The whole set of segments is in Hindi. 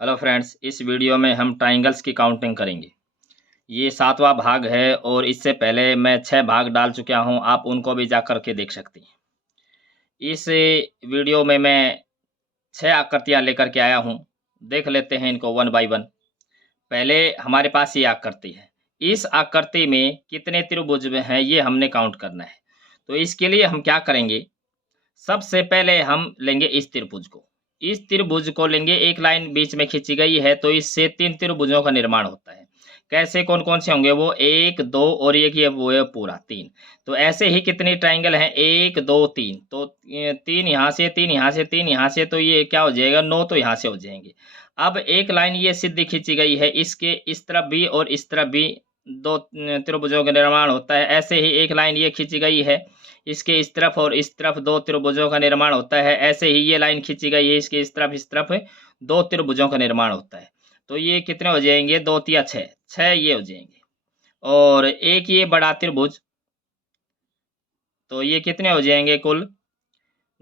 हेलो फ्रेंड्स, इस वीडियो में हम ट्राइंगल्स की काउंटिंग करेंगे। ये 7वां भाग है और इससे पहले मैं 6 भाग डाल चुका हूँ, आप उनको भी जा कर के देख सकती हैं। इस वीडियो में मैं 6 आकृतियाँ लेकर के आया हूँ, देख लेते हैं इनको वन बाय वन। पहले हमारे पास ये आकृति है। इस आकृति में कितने त्रिभुज में हैं ये हमने काउंट करना है। तो इसके लिए हम क्या करेंगे, सबसे पहले हम लेंगे इस त्रिभुज को। इस त्रिभुज को लेंगे, एक लाइन बीच में खींची गई है तो इससे 3 त्रिभुजों का निर्माण होता है। कैसे, कौन कौन से होंगे वो, 1 2 और एक ये वो है पूरा 3। तो ऐसे ही कितने ट्राइंगल हैं, 1 2 3। तो 3 यहाँ से, 3 यहाँ से, 3 यहाँ से, तो ये क्या हो जाएगा, 9 तो यहाँ से हो जाएंगे। अब एक लाइन ये सीधी खींची गई है, इसके इस तरफ भी और इस तरफ भी 2 त्रिभुजों का निर्माण होता है। ऐसे ही एक लाइन ये खींची गई है, इसके इस तरफ और इस तरफ 2 त्रिभुजों का निर्माण होता है। ऐसे ही ये लाइन खींची गई है, इसके इस तरफ 2 त्रिभुजों का निर्माण होता है। तो ये कितने हो जाएंगे, 2 तिया 6, 6 ये हो जाएंगे। और एक ये बड़ा त्रिभुज, तो ये कितने हो जाएंगे कुल,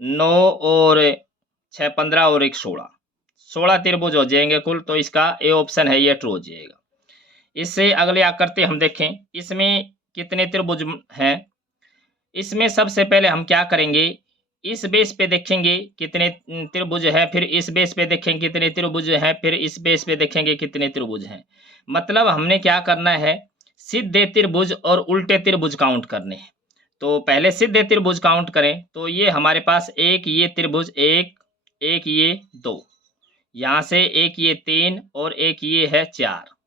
9 और 6 15 और 1 16, 16 त्रिभुज हो जाएंगे कुल। तो इसका ए ऑप्शन है, ये ट्रू हो जाएगा। इससे अगले आकृति हम देखें, इसमें कितने त्रिभुज हैं। इसमें सबसे पहले हम क्या करेंगे, इस बेस पे देखेंगे कितने त्रिभुज हैं, फिर इस बेस पे देखेंगे कितने त्रिभुज हैं, फिर इस बेस पे देखेंगे कितने त्रिभुज हैं। मतलब हमने क्या करना है, सीधे त्रिभुज और उल्टे त्रिभुज काउंट करने हैं। तो पहले सीधे त्रिभुज काउंट करें तो ये हमारे पास एक ये त्रिभुज, एक ये 2, यहाँ से एक ये 3 और एक ये है 4।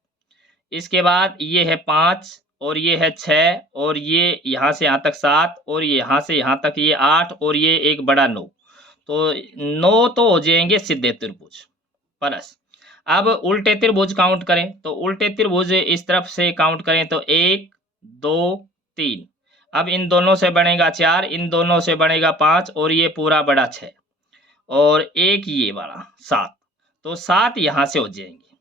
इसके बाद ये है 5 और ये है 6 और ये यहाँ से यहाँ तक 7 और ये यहाँ से यहाँ तक ये 8 और ये एक बड़ा 9। तो 9 तो हो जाएंगे सीधे त्रिभुज प्लस। अब उल्टे त्रिभुज काउंट करें तो उल्टे त्रिभुज इस तरफ से काउंट करें तो 1 2 3। अब इन दोनों से बनेगा 4, इन दोनों से बनेगा 5 और ये पूरा बड़ा 6 और एक ये बड़ा 7। तो 7 यहाँ से हो जाएंगे।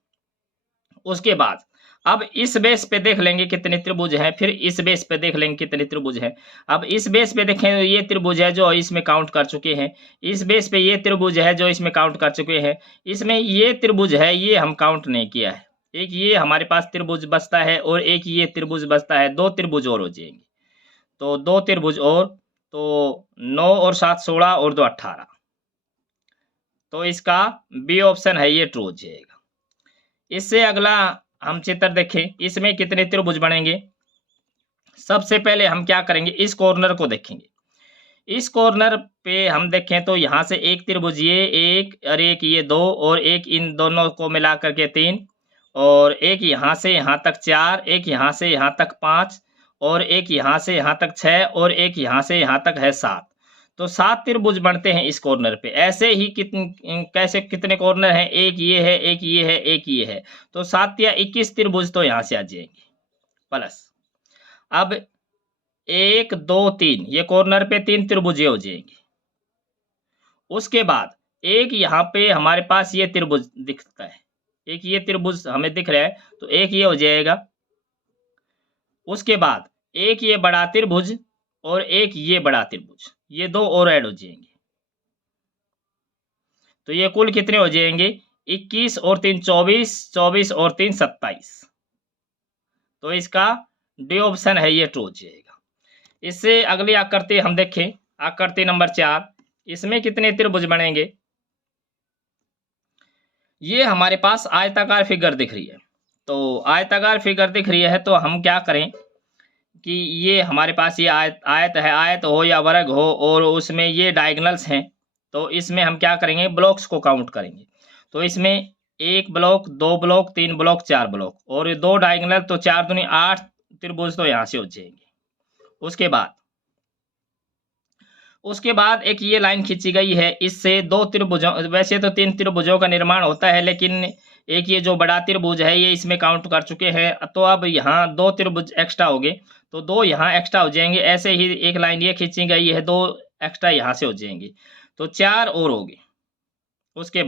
उसके बाद अब इस बेस पे देख लेंगे कितने त्रिभुज हैं, फिर इस बेस पे देख लेंगे कितने त्रिभुज हैं। अब इस बेस पे देखें तो ये त्रिभुज है जो इसमें काउंट कर चुके हैं, इस बेस पे ये त्रिभुज है जो इसमें काउंट कर चुके हैं, इसमें ये त्रिभुज है ये हम काउंट नहीं किया है। एक ये हमारे पास त्रिभुज बचता है और एक ये त्रिभुज बचता है, 2 त्रिभुज और हो जाएंगे। तो 2 त्रिभुज और, तो 9 और 7 16 और 2 18। तो इसका बी ऑप्शन है, ये ट्रू हो जाएगा। इससे अगला हम चित्र देखें, इसमें कितने त्रिभुज बनेंगे। सबसे पहले हम क्या करेंगे, इस कॉर्नर को देखेंगे। इस कॉर्नर पे हम देखें तो यहाँ से एक त्रिभुज ये एक और एक ये 2 और एक इन दोनों को मिला करके 3 और एक यहाँ से यहाँ तक 4, एक यहाँ से यहाँ तक 5 और एक यहाँ से यहाँ तक 6 और एक यहाँ से यहाँ तक है 7। तो 7 त्रिभुज बनते हैं इस कॉर्नर पे। ऐसे ही कैसे कितने कॉर्नर हैं, एक ये है, एक ये है, एक ये है। तो 7 या 21 त्रिभुज तो यहाँ से आ जाएंगे प्लस। अब 1 2 3 ये कॉर्नर पे 3 त्रिभुज हो जाएंगे। उसके बाद एक यहाँ पे हमारे पास ये त्रिभुज दिखता है, एक ये त्रिभुज हमें दिख रहा है तो एक ये हो जाएगा। उसके बाद एक ये बड़ा त्रिभुज और एक ये बड़ा त्रिभुज, ये 2 और ऐड हो जाएंगे। तो ये कुल कितने हो जाएंगे, 21 और 3 24, 24 और 3 27। तो इसका डी ऑप्शन है, ये ट्रू हो जाएगा। इससे अगली आकृति हम देखें, आकृति नंबर 4। इसमें कितने त्रिभुज बनेंगे। ये हमारे पास आयताकार फिगर दिख रही है। तो आयताकार फिगर दिख रही है तो हम क्या करें कि ये हमारे पास ये आयत है, आयत हो या वर्ग हो और उसमें ये डायगोनल्स हैं। तो इसमें हम क्या करेंगे, ब्लॉक्स को काउंट करेंगे। तो इसमें 1 ब्लॉक 2 ब्लॉक 3 ब्लॉक 4 ब्लॉक और ये 2 डायगोनल, तो 4 दूनी 8 त्रिभुज तो यहाँ से हो जाएंगे। उसके बाद एक ये लाइन खींची गई है, इससे 2 त्रिभुजों, वैसे तो 3 त्रिभुजों का निर्माण होता है लेकिन एक ये जो बड़ा त्रिभुज है ये इसमें काउंट कर चुके हैं। तो अब यहाँ 2 त्रिभुज एक्स्ट्रा हो गए, तो 2 यहाँ एक्स्ट्रा हो जाएंगे। ऐसे ही एक लाइन ये खींची गई है, 2 एक्स्ट्रा यहाँ से हो जाएंगे, तो 4 और हो गए। उसके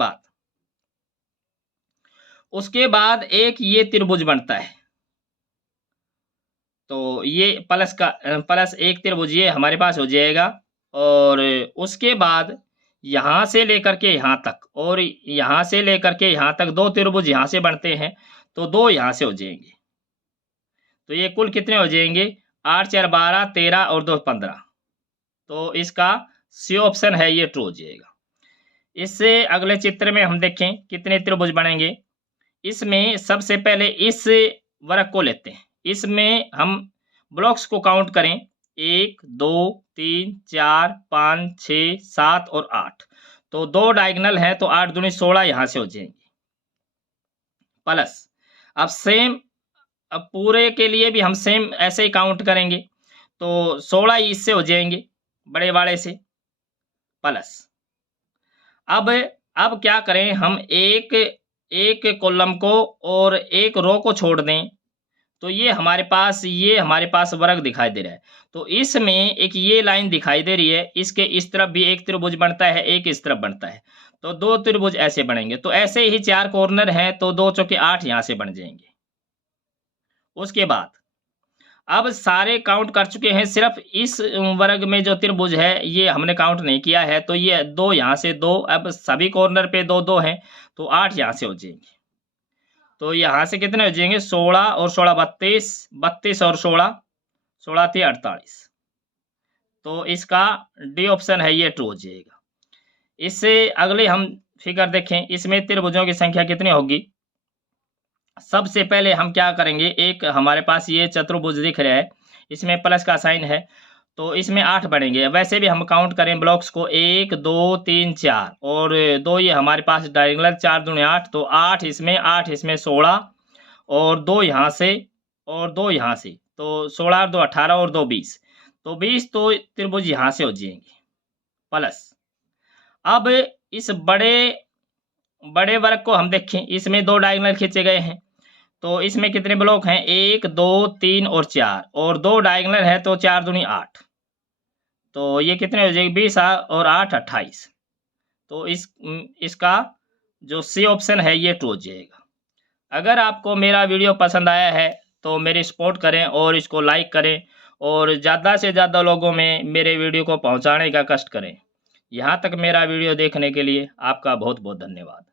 बाद एक ये त्रिभुज बनता है, तो ये प्लस एक त्रिभुज ये हमारे पास हो जाएगा। और उसके बाद यहाँ से लेकर के यहाँ तक और यहाँ से लेकर के यहाँ तक 2 त्रिभुज यहाँ से बनते हैं, तो 2 यहाँ से हो जाएंगे। तो ये कुल कितने हो जाएंगे? 8 4 12 13 और 2 15। तो इसका सी ऑप्शन है ये ट्रू हो जाएगा। इससे अगले चित्र में हम देखें कितने त्रिभुज बनेंगे। इसमें सबसे पहले इस वर्ग को लेते हैं। इसमें हम ब्लॉक्स को काउंट करें, 1 2 3 4 5 6 7 और 8। तो 2 डायगोनल हैं, तो 8 दूनी 16 यहाँ से हो जाएंगे। प्लस अब सेम, अब पूरे के लिए भी हम सेम ऐसे ही काउंट करेंगे, तो 16 इससे हो जाएंगे बड़े वाले से। प्लस अब क्या करें, हम एक कॉलम को और एक रो को छोड़ दें, तो ये हमारे पास वर्ग दिखाई दे रहा है। तो इसमें एक ये लाइन दिखाई दे रही है, इसके इस तरफ भी एक त्रिभुज बनता है, एक इस तरफ बनता है, तो 2 त्रिभुज ऐसे बनेंगे। तो ऐसे ही 4 कॉर्नर हैं, तो 2 चौके 8 यहाँ से बन जाएंगे। उसके बाद अब सारे काउंट कर चुके हैं, सिर्फ इस वर्ग में जो त्रिभुज है ये हमने काउंट नहीं किया है, तो ये 2 यहाँ से 2, अब सभी कॉर्नर पे 2 2 हैं, तो 8 यहाँ से हो जाएंगे। तो यहाँ से कितने हो जाएंगे? 16 और 16 32, 32 और 16 16 × 48। तो इसका डी ऑप्शन है ये ट्रू हो जाएगा। इससे अगले हम फिगर देखें, इसमें त्रिभुजों की संख्या कितनी होगी। सबसे पहले हम क्या करेंगे, एक हमारे पास ये चतुर्भुज दिख रहा है, इसमें प्लस का साइन है, तो इसमें 8 बनेंगे। वैसे भी हम काउंट करें ब्लॉक्स को, 1 2 3 4 और 2 ये हमारे पास डायगोनल, 4 दूनी 8, तो 8 इसमें 16 और 2 यहाँ से और 2 यहाँ से, तो 16 और 2 18 और 2 20, तो 20 तो त्रिभुज यहाँ से हो जाएंगे। प्लस अब इस बड़े वर्ग को हम देखें, इसमें 2 डायगोनल खींचे गए हैं, तो इसमें कितने ब्लॉक हैं? 1 2 3 और 4 और 2 डायगोनल है, तो 4 दूनी 8, तो ये कितने हो जाएंगे? 20 और 8 28। तो इसका जो सी ऑप्शन है ये ट्रू हो जाएगा। अगर आपको मेरा वीडियो पसंद आया है तो मेरी सपोर्ट करें और इसको लाइक करें और ज़्यादा से ज़्यादा लोगों में मेरे वीडियो को पहुंचाने का कष्ट करें। यहाँ तक मेरा वीडियो देखने के लिए आपका बहुत बहुत धन्यवाद।